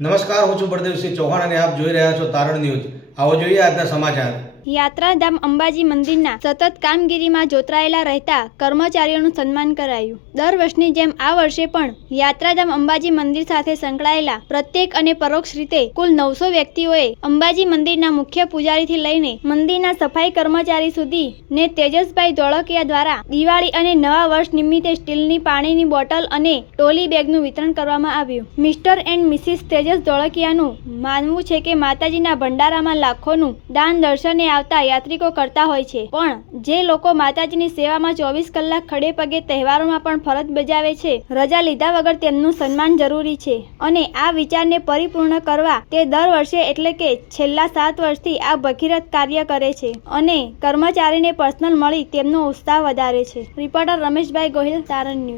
નમસ્કાર હું છું બળદેવસિંહ ચૌહાણ અને આપ જોઈ રહ્યા છો તારણ ન્યૂઝ. આવો જોઈએ આજના સમાચાર. યાત્રાધામ અંબાજી મંદિરના સતત કામગીરીમાં જોતરાયેલા રહેતા કર્મચારીઓનું સન્માન કરાયું. દર વર્ષની જેમ આ વર્ષે પણ યાત્રાધામ અંબાજી મંદિર સાથે સંકળાયેલા પ્રત્યેક અને પરોક્ષ રીતે કુલ નવસો વ્યક્તિઓએ અંબાજી મંદિરના મુખ્ય પૂજારીથી લઈને મંદિરના સફાઈ કર્મચારી સુધી ને તેજસભાઈ ધોળકિયા દ્વારા દિવાળી અને નવા વર્ષ નિમિત્તે સ્ટીલની પાણીની બોટલ અને ટોલી બેગનું વિતરણ કરવામાં આવ્યું. મિસ્ટર એન્ડ મિસિસ તેજસ ધોળકિયાનું માનવું છે કે માતાજીના ભંડારામાં લાખોનું દાન દર્શને આવતા યાત્રિકો કરતા હોય છે. પણ જે લોકો માતાજીની સેવામાં ચોવીસ કલાક ખડે પગે તહેવારોમાં પણ ફરજ બજાવે છે, રજા લીધા વગર તેમનું સન્માન જરૂરી છે. અને આ વિચારને પરિપૂર્ણ કરવા તે દર વર્ષે એટલે કે છેલ્લા સાત વર્ષથી આ ભગીરથ કાર્ય કરે છે અને કર્મચારીને પર્સનલ મળી તેમનો ઉત્સાહ વધારે છે. Reporter Rameshbhai Gohil Saran news.